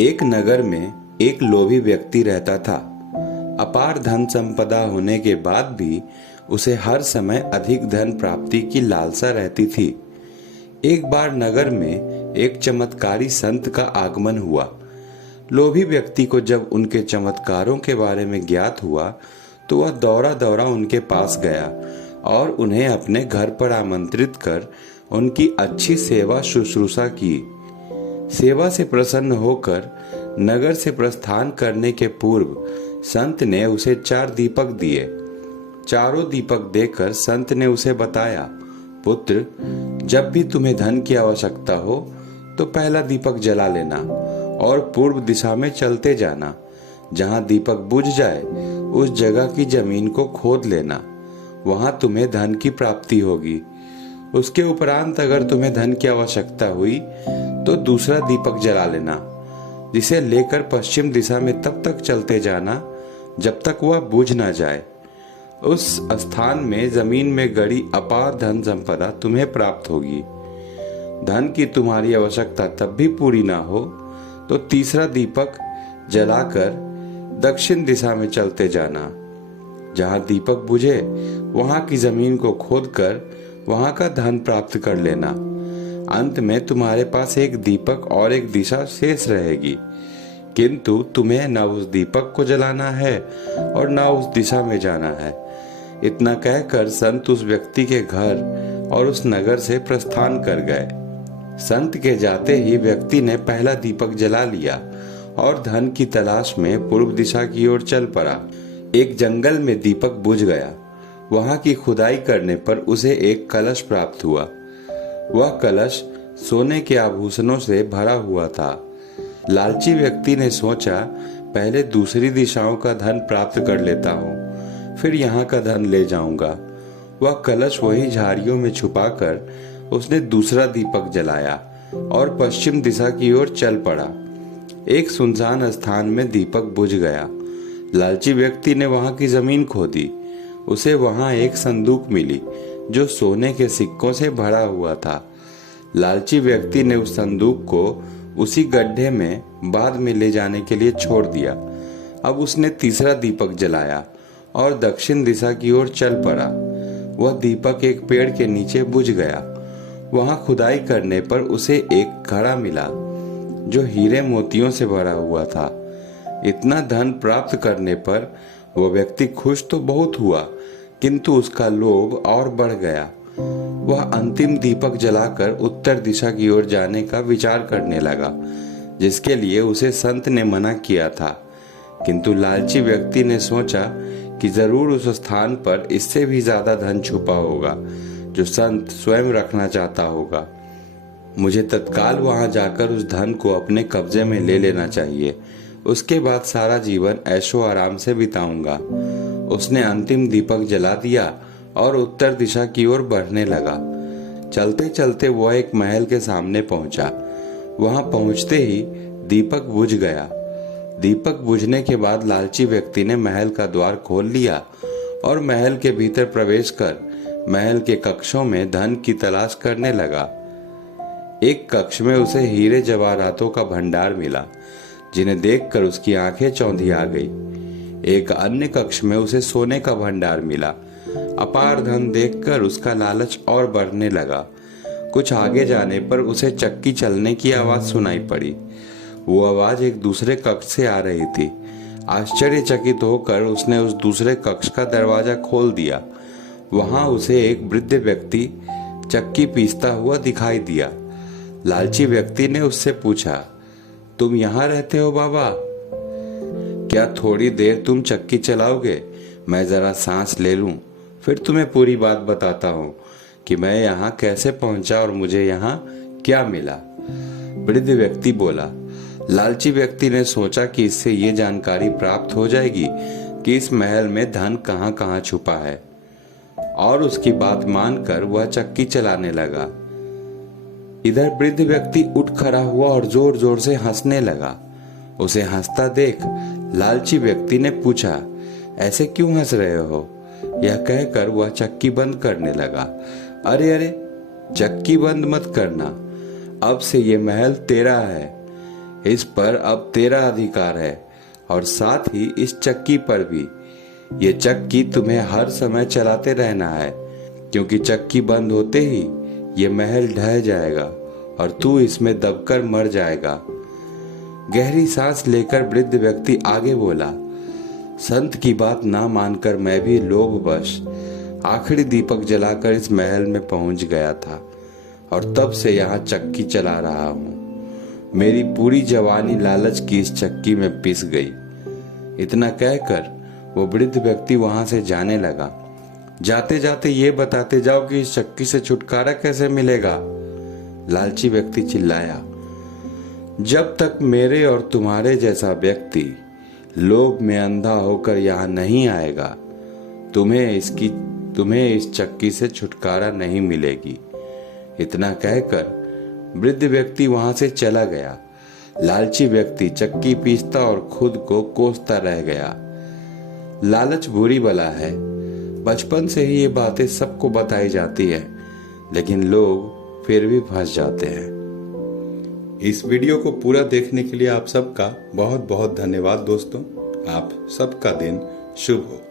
एक नगर में एक लोभी व्यक्ति रहता था। अपार धन संपदा होने के बाद भी उसे हर समय अधिक धन प्राप्ति की लालसा रहती थी। एक बार नगर में एक चमत्कारी संत का आगमन हुआ। लोभी व्यक्ति को जब उनके चमत्कारों के बारे में ज्ञात हुआ तो वह दौड़ा दौड़ा उनके पास गया और उन्हें अपने घर पर आमंत्रित कर उनकी अच्छी सेवा शुश्रूषा की। सेवा से प्रसन्न होकर नगर से प्रस्थान करने के पूर्व संत ने उसे 4 दीपक दिए। चारों दीपक देकर संत ने उसे बताया, पुत्र, जब भी तुम्हें धन की आवश्यकता हो तो पहला दीपक जला लेना और पूर्व दिशा में चलते जाना। जहां दीपक बुझ जाए उस जगह की जमीन को खोद लेना, वहां तुम्हें धन की प्राप्ति होगी। उसके उपरांत अगर तुम्हें धन की आवश्यकता हुई तो दूसरा दीपक जला लेना, जिसे लेकर पश्चिम दिशा में तब तक चलते जाना जब तक वह बुझ ना जाए। उस स्थान में जमीन में गड़ी अपार धन संपदा तुम्हें प्राप्त होगी। धन की तुम्हारी आवश्यकता तब भी पूरी ना हो तो तीसरा दीपक जलाकर दक्षिण दिशा में चलते जाना। जहां दीपक बुझे वहां की जमीन को खोदकर वहां का धन प्राप्त कर लेना। अंत में तुम्हारे पास एक दीपक और एक दिशा शेष रहेगी, किंतु तुम्हें न उस दीपक को जलाना है और न उस दिशा में जाना है। इतना कहकर संत उस व्यक्ति के घर और उस नगर से प्रस्थान कर गए। संत के जाते ही व्यक्ति ने पहला दीपक जला लिया और धन की तलाश में पूर्व दिशा की ओर चल पड़ा। एक जंगल में दीपक बुझ गया। वहां की खुदाई करने पर उसे एक कलश प्राप्त हुआ। वह कलश सोने के आभूषणों से भरा हुआ था। लालची व्यक्ति ने सोचा, पहले दूसरी दिशाओं का धन प्राप्त कर लेता हूँ, फिर यहाँ का धन ले जाऊंगा। वह कलश वहीं झाड़ियों में छुपाकर उसने दूसरा दीपक जलाया और पश्चिम दिशा की ओर चल पड़ा। एक सुनसान स्थान में दीपक बुझ गया। लालची व्यक्ति ने वहां की जमीन खोदी। उसे वहां एक संदूक मिली जो सोने के सिक्कों से भरा हुआ था। लालची व्यक्ति ने उस संदूक को उसी गड्ढे में बाद में ले जाने के लिए छोड़ दिया। अब उसने तीसरा दीपक जलाया और दक्षिण दिशा की ओर चल पड़ा। वह दीपक एक पेड़ के नीचे बुझ गया। वहां खुदाई करने पर उसे एक घड़ा मिला जो हीरे मोतियों से भरा हुआ था। इतना धन प्राप्त करने पर वह व्यक्ति खुश तो बहुत हुआ, किंतु उसका लोभ और बढ़ गया। वह अंतिम दीपक जलाकर उत्तर दिशा की ओर जाने का विचार करने लगा, जिसके लिए उसे संत ने मना किया था। किंतु लालची व्यक्ति ने सोचा कि जरूर उस स्थान पर इससे भी ज्यादा धन छुपा होगा जो संत स्वयं रखना चाहता होगा। मुझे तत्काल वहां जाकर उस धन को अपने कब्जे में ले लेना चाहिए। उसके बाद सारा जीवन ऐशो आराम से बिताऊंगा। उसने अंतिम दीपक जला दिया और उत्तर दिशा की ओर बढ़ने लगा। चलते चलते वह एक महल के सामने पहुंचा। वहां पहुंचते ही दीपक बुझ गया। दीपक बुझने के बाद लालची व्यक्ति ने महल का द्वार खोल लिया और महल के भीतर प्रवेश कर महल के कक्षों में धन की तलाश करने लगा। एक कक्ष में उसे हीरे जवाहरातों का भंडार मिला, जिन्हें देखकर उसकी आंखें चौंधी आ गई। एक अन्य कक्ष में उसे सोने का भंडार मिला। अपार धन देखकर उसका लालच और बढ़ने लगा। कुछ आगे जाने पर उसे चक्की चलने की आवाज सुनाई पड़ी। वो आवाज एक दूसरे कक्ष से आ रही थी। आश्चर्यचकित होकर उसने उस दूसरे कक्ष का दरवाजा खोल दिया। वहां उसे एक वृद्ध व्यक्ति चक्की पीसता हुआ दिखाई दिया। लालची व्यक्ति ने उससे पूछा, तुम यहाँ रहते हो बाबा? क्या थोड़ी देर तुम चक्की चलाओगे? मैं जरा सांस ले लूं, फिर तुम्हें पूरी बात बताता हूँ कि मैं यहाँ कैसे पहुंचा और मुझे यहाँ क्या मिला। वृद्ध व्यक्ति बोला। लालची व्यक्ति ने सोचा कि इससे ये जानकारी प्राप्त हो जाएगी कि इस महल में धन कहाँ कहाँ छुपा है, और उसकी बात मानकर वह चक्की चलाने लगा। इधर वृद्ध व्यक्ति उठ खड़ा हुआ और जोर जोर से हंसने लगा। उसे हंसता देख लालची व्यक्ति ने पूछा, ऐसे क्यों हंस रहे हो? यह कहकर वह चक्की बंद करने लगा। अरे अरे, चक्की बंद मत करना, अब से ये महल तेरा है। इस पर अब तेरा अधिकार है और साथ ही इस चक्की पर भी। ये चक्की तुम्हें हर समय चलाते रहना है, क्योंकि चक्की बंद होते ही ये महल ढह जाएगा और तू इसमें दबकर मर जाएगा। गहरी सांस लेकर वृद्ध व्यक्ति आगे बोला, संत की बात ना मानकर मैं भी लोभवश आखिरी दीपक जलाकर इस महल में पहुंच गया था और तब से यहाँ चक्की चला रहा हूँ। मेरी पूरी जवानी लालच की इस चक्की में पिस गई। इतना कहकर वो वृद्ध व्यक्ति वहां से जाने लगा। जाते जाते ये बताते जाओ कि इस चक्की से छुटकारा कैसे मिलेगा? लालची व्यक्ति चिल्लाया, जब तक मेरे और तुम्हारे जैसा व्यक्ति लोभ में अंधा होकर यहाँ नहीं आएगा, तुम्हें इस चक्की से छुटकारा नहीं मिलेगी। इतना कहकर वृद्ध व्यक्ति वहां से चला गया। लालची व्यक्ति चक्की पीसता और खुद को कोसता रह गया। लालच बुरी बला है। बचपन से ही ये बातें सबको बताई जाती है, लेकिन लोग फिर भी फंस जाते हैं। इस वीडियो को पूरा देखने के लिए आप सबका बहुत बहुत धन्यवाद दोस्तों। आप सबका दिन शुभ हो।